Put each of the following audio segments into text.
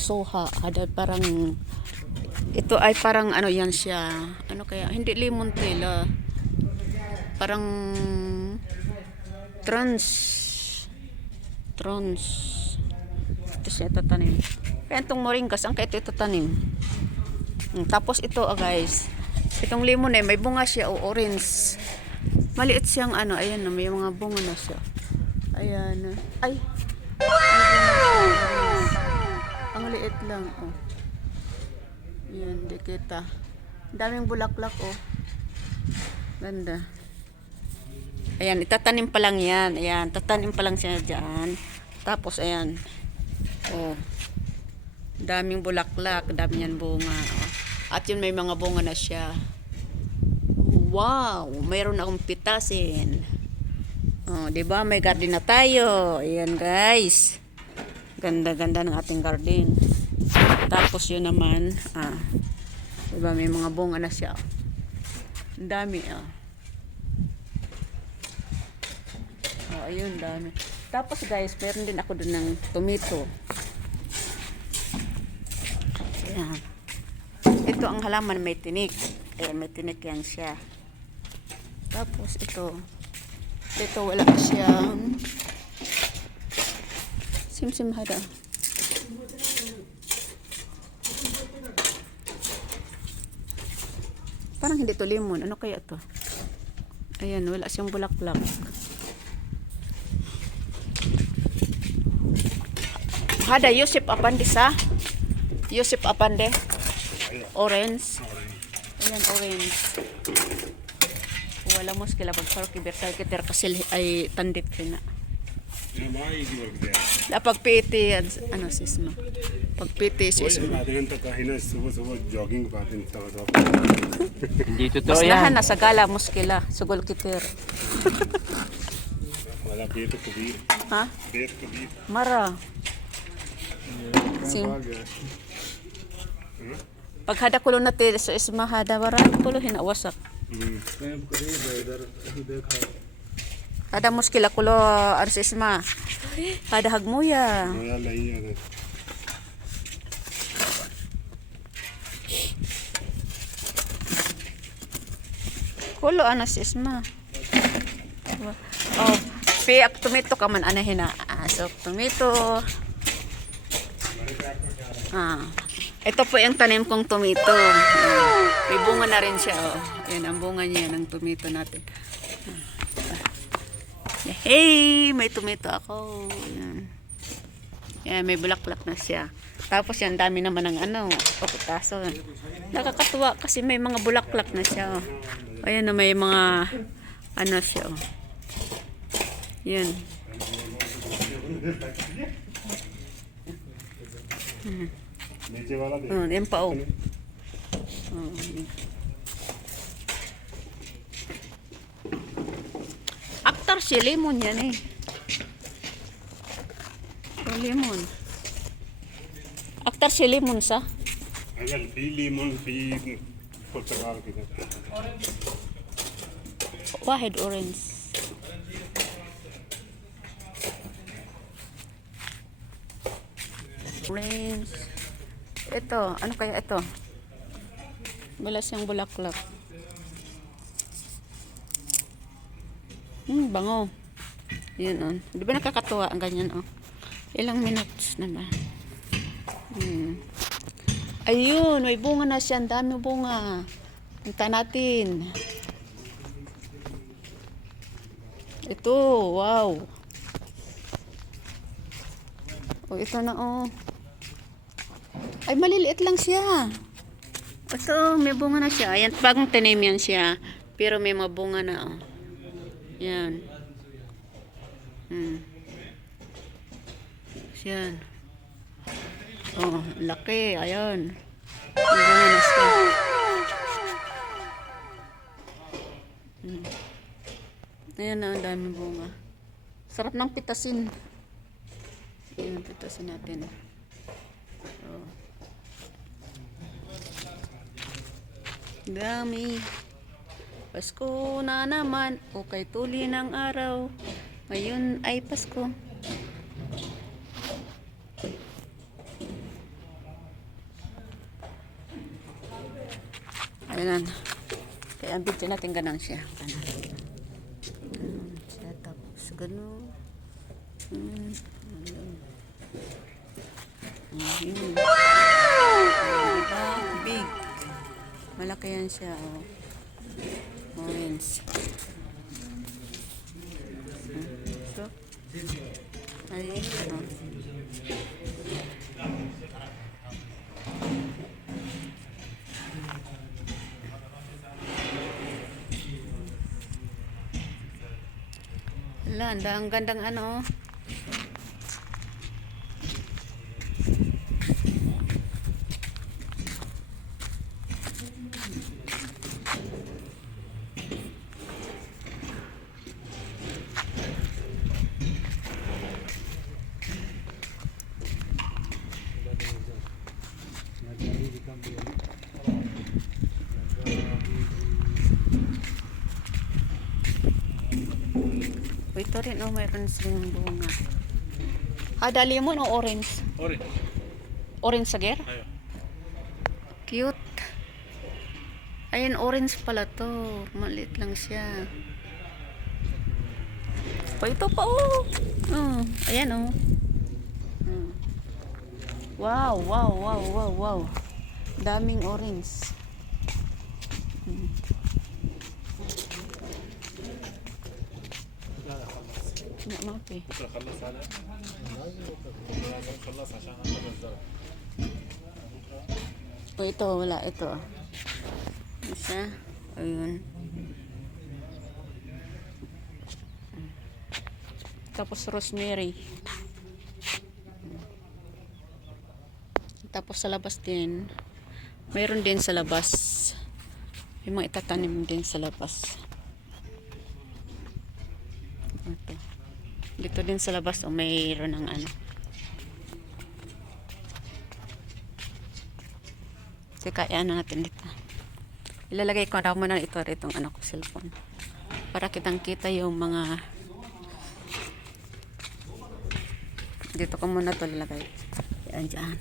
soha. Ada parang ito ay parang ano yan siya. Ano kaya? Hindi lemon tela. Parang trans trans ito siya tatanim. Kaya itong moringas, ang kaya ito tatanim. Mm, Tapos ito ah, guys. Itong lemon eh, may bunga siya o orange. Maliit siyang ano, ayan na, may mga bunga na siya. Ayan. Ay! Ang liit lang, oh. Yan, di kita. Daming bulaklak, oh. Ganda. Ayan, itatanim pa lang yan. Ayan, tatanim pa lang siya dyan. Tapos, ayan. Oh. Daming bulaklak, dami yan bunga. Oh. At yun, may mga bunga na siya. Wow! Mayroon akong pitasin. Oh, 'di ba? May garden na tayo. Ayan, guys. Ganda-ganda ng ating garden. Tapos yun naman, ah, 'di ba may mga bunga na siya. Ang dami ah. Oh, ayun, dami. Tapos guys, meron din ako doon ng tomato. Ayan. Ito ang halaman may tinik. Ayan, may tinik yan siya. Tapos ito, ito wala siyang simsim hada. Parang hindi to lemon. Ano kaya to? Ayan, wala siyang bulaklak. Hada, Yusuf Apande sa? Yusuf Apande? Orange. Ayan, orange. Wala mo skila pag sarki bersay kiter kasi ay tandit kina. वहाँ easy work दिया Na pagpiti yan, ano sisma. Pagpiti वही sisma. आधे घंटा का है ना सुबह सुबह जॉगिंग पे आते हैं तब तब Hindi totoo Maslahan yan. na sa gala muskila, sugol kiter. वाला बेत कबीर Ha? बेत Kabir Mara. Sim. Pag hada kulo na te sa isma hada baran kulo hinawasak. Ada muskil ako lo arsis ma. Ada hagmuya. Wala lahiya na. Kulo anas isma. Oh, piak tomato ka man ana hina. Ah, so, tomato. Ah. Ito po yung tanim kong tomato. Wow! May bunga na rin siya. Oh. Yan, ang bunga niya ng tomato natin. Hey, may tomato ako. Ayan. Ayan, may bulaklak na siya. Tapos yan, dami naman ng ano, okutaso. Nakakatuwa kasi may mga bulaklak na siya. Oh. Ayan, oh, may mga ano siya. Oh. Yan. Hmm. Oh, yan pa oh. oh. Si lemon yan eh. So, lemon. Aktar si lemon sa? Ayan, si lemon, si kultural. Orange. Wahid orange. Orange. Ito, ano kaya ito? Balas yung bulaklak. Hmm, bango. Yan oh. Di ba nakakatuwa ang ganyan oh? Ilang minutes na ba? Hmm. Ayun, may bunga na siya. Ang dami bunga. Punta natin. Ito, wow. Oh, ito na oh. Ay, maliliit lang siya. Ito, may bunga na siya. Ayan, bagong tanim yan siya. Pero may mga bunga na oh. Yan. Hmm. Yan. Oh, laki. Ayan. May bunga na siya. Hmm. Ayan na, ang daming bunga. Sarap ng pitasin. Ayan ang pitasin natin. Oh. Dami. Pasko na naman o kay tuli ng araw. Ngayon ay Pasko. Ayan. Kaya ang video natin ganang siya. Ganun siya. Tapos ganun. Hmm. hmm, hmm. Wow! Diba? Big. Malaki yan siya. Oh. Hmm. So, ayun. Wala, ang gandang ano. oh. Oh, ito rin, oh, mayroon silang bunga. Ah, dali mo, no, orange. Orange. Orange sager? Ayo. Cute. Ayan, orange pala to. Maliit lang siya. Oh, ito pa, oh. Oh, ayan, oh. Hmm. Wow, wow, wow, wow, wow. Daming orange. Hmm. لا ما في بكره خلص على لازم خلص عشان اخذ الزرع O ito, wala. Ito. Isa. Ayun. Tapos rosemary. Tapos sa labas din. Mayroon din sa labas. May mga itatanim din sa labas. Dito din sa labas o mayroon ng ano. Kasi kaya ano natin dito. Ilalagay ko na muna ito rito ang ano ko cellphone. Para kitang kita yung mga dito ko muna to lalagay. Yan dyan.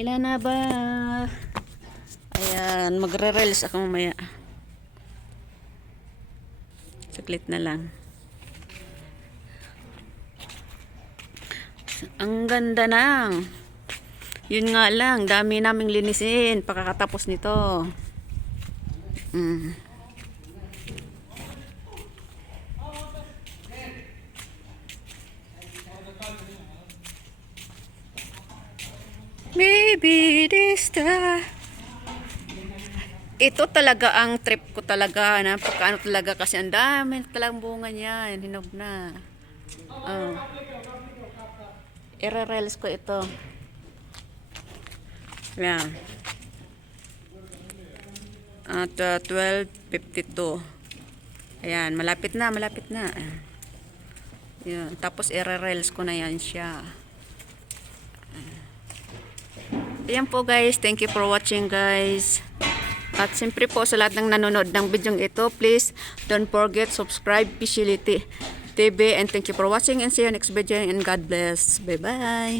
Ilan na ba? Ayan, magre-reels ako mamaya. Saglit na lang. Ang ganda ng. Yun nga lang, dami naming linisin pagkakatapos nito. Mm. Time. Ito talaga ang trip ko talaga. Napakaano talaga kasi ang dami talagang bunga niya. Hinog na. Oh. Ire-reels ko ito. Yan. At uh, 12.52. Ayan, malapit na, malapit na. Yan. Tapos ire-reels ko na yan siya. Ayan po guys, thank you for watching guys. At siyempre po sa lahat ng nanonood ng video ito, please don't forget subscribe Pishility TV and thank you for watching and see you next video and God bless. Bye bye.